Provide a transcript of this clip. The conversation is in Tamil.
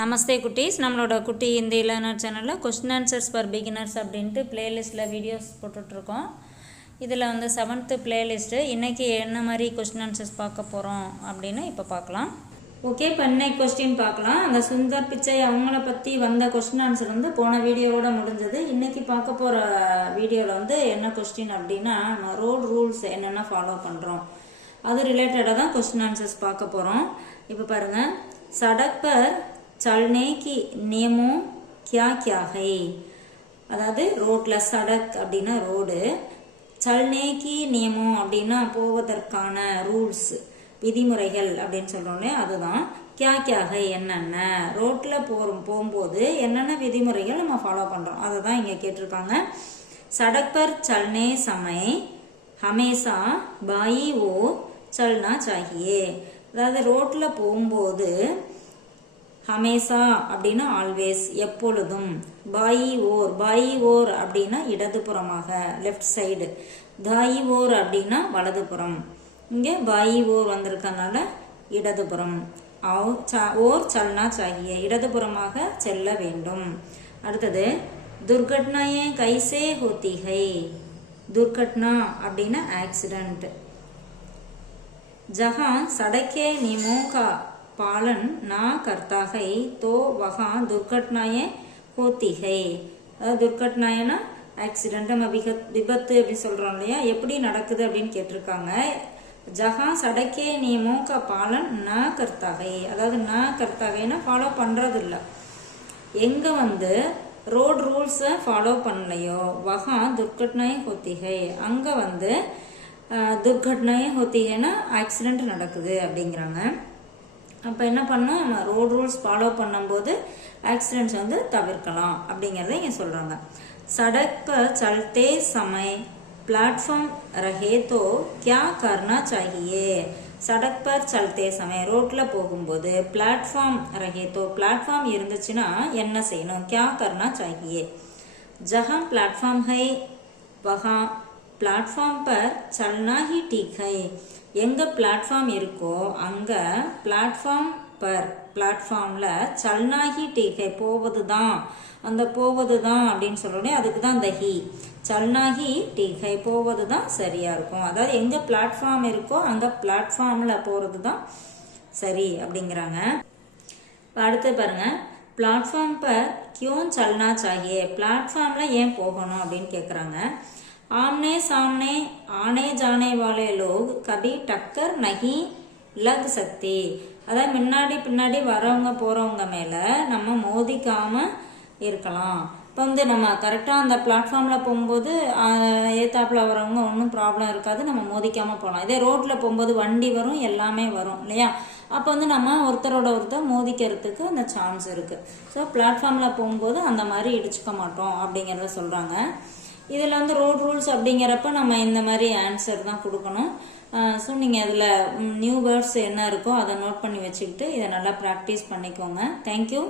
நமஸ்தே குட்டீஸ். நம்மளோட குட்டி இந்தி லேர்னர் சேனலில் கொஸ்டின் ஆன்சர்ஸ் ஃபார் பிகினர்ஸ் அப்படின்ட்டு பிளேலிஸ்ட்டில் வீடியோஸ் போட்டுட்ருக்கோம். இதில் வந்து செவன்த்து பிளேலிஸ்ட்டு இன்றைக்கி என்ன மாதிரி கொஸ்டின் ஆன்சர்ஸ் பார்க்க போகிறோம் அப்படின்னு இப்போ பார்க்கலாம். ஓகே இப்போ இன்னைக்கு கொஸ்டின் பார்க்கலாம். அந்த சுந்தர் பிச்சை அவங்கள பற்றி வந்த கொஸ்டின் ஆன்சர் வந்து போன வீடியோவோட முடிஞ்சது. இன்றைக்கி பார்க்க போகிற வீடியோவில் வந்து என்ன கொஸ்டின் அப்படின்னா நம்ம ரோட் ரூல்ஸ் என்னென்ன ஃபாலோ பண்ணுறோம் அது ரிலேட்டடாக தான் கொஸ்டின் ஆன்சர்ஸ் பார்க்க போகிறோம் இப்போ பாருங்கள் சடக் பர் चलने की नियमों क्या क्या है அதாவது ரோட்ல சடக் அப்படின்னா ரோடு சல்னேக்கி நியமம் அப்படின்னா போவதற்கான ரூல்ஸ் விதிமுறைகள் அப்படின்னு சொல்றோம்ல அதுதான் கியா கியாக என்னென்ன ரோட்ல போறோம் போகும்போது என்னென்ன விதிமுறைகள் நம்ம ஃபாலோ பண்றோம் அதை தான் இங்க கேட்டிருக்காங்க சடக் பர் சல்னே சமய் ஹமேசா பாயி ஓ சல்னா சாகியே அதாவது ரோட்ல போகும்போது ஹமேசா அப்படின்னா ஆல்வேஸ் எப்பொழுதும். பாயி ஓர் பாயி ஓர் அப்படின்னா இடதுபுறமாக லெஃப்ட் சைடு தாயி ஓர் அப்படின்னா வலதுபுறம். இங்கே பாயி ஓர் வந்திருக்கனால இடதுபுறம். ஓர் சல்னா சாகிய இடதுபுறமாக செல்ல வேண்டும். அடுத்தது துர்கட்னாயே கைசே ஹோத்திகை துர்கட்னா அப்படின்னா ஆக்சிடெண்ட் ஜஹான் சடக்கே நிமோகா पालन ना करता है तो वहां दुर्घटनाएं होती है அதாவது துர்கட்னாயனா ஆக்சிடென்ட் நம்ம விபத் விபத்து அப்படின்னு சொல்றோம் இல்லையா எப்படி நடக்குது அப்படின்னு கேட்டிருக்காங்க ஜஹா சடக்கே நியமோ க பாலன் ந கர்த்தாகை அதாவது ந கர்த்தாகைன்னா ஃபாலோ பண்றது இல்லை எங்க வந்து ரோட் ரூல்ஸை ஃபாலோ பண்ணலையோ வகா துர்கட்னாய் ஹோத்திகை அங்க வந்து துர்கட்னாயே ஹோத்திகன்னா ஆக்சிடென்ட் நடக்குது அப்படிங்கிறாங்க அப்போ என்ன பண்ணோம்? நம்ம ரோட் ரூல்ஸ் ஃபாலோ பண்ணும்போது ஆக்சிடென்ட்ஸ் வந்து தவிர்க்கலாம் அப்படிங்கிறத இங்கே சொல்கிறாங்க சடக் பர் சல்தே சமய் பிளாட்ஃபார்ம் ரஹே தோ கியா கர்னா சாகியே. சடக் பர் சல்தே சமயம் ரோட்டில் போகும்போது பிளாட்ஃபார்ம் ரஹேத்தோ பிளாட்ஃபார்ம் இருந்துச்சுன்னா என்ன செய்யணும்? கியா கர்னா சாகியே. ஜஹாம் பிளாட்ஃபார்ம் ஹை வஹா பிளாட்ஃபார்ம் பர் சல்னா ஹி டீக் ஹை. எங்கே பிளாட்ஃபார்ம் இருக்கோ அங்கே பிளாட்ஃபார்ம் பர் பிளாட்ஃபார்மில் சல்னாகி டீகை போவது தான் அந்த போவது தான் அப்படின்னு சொல்றோம் அதுக்கு தான் அந்த ஹி சல்னாகி டீகை போவது தான் சரியாக இருக்கும். அதாவது எங்கே பிளாட்ஃபார்ம் இருக்கோ அங்கே பிளாட்ஃபார்மில் போகிறது தான் சரி அப்படிங்கிறாங்க. அடுத்து பாருங்கள் பிளாட்ஃபார்ம் பர் கியூன் சல்னா சாகியே பிளாட்ஃபார்மில் ஏன் போகணும் அப்படின்னு கேட்குறாங்க आमने सामने आने जाने वाले लोग कभी टक्कर नहीं लग सकते அதாவது முன்னாடி பின்னாடி வரவங்க போறவங்க மேல நம்ம மோதிக்காம இருக்கலாம் இப்போ வந்து நம்ம கரெக்டாக அந்த பிளாட்ஃபார்மில் போகும்போது ஏத்தாப்புல வரவங்க ஒன்றும் ப்ராப்ளம் இருக்காது நம்ம மோதிக்காமல் போகலாம் இதே ரோட்டில் போகும்போது வண்டி வரும் எல்லாமே வரும் இல்லையா அப்போ வந்து நம்ம ஒருத்தரோட ஒருத்தர் மோதிக்கிறதுக்கு அந்த சான்ஸ் இருக்குது ஸோ பிளாட்ஃபார்மில் போகும்போது அந்த மாதிரி இடிச்சுக்க மாட்டோம் அப்படிங்கிறத சொல்கிறாங்க இதில் வந்து ரோட் ரூல்ஸ் அப்படிங்கிறப்ப நம்ம இந்த மாதிரி ஆன்சர் தான் கொடுக்கணும். ஸோ நீங்கள் அதில் நியூ வேர்ட்ஸ் என்ன இருக்கோ அதை நோட் பண்ணி வச்சுக்கிட்டு இதை நல்லா ப்ராக்டிஸ் பண்ணிக்கோங்க. தேங்க்யூ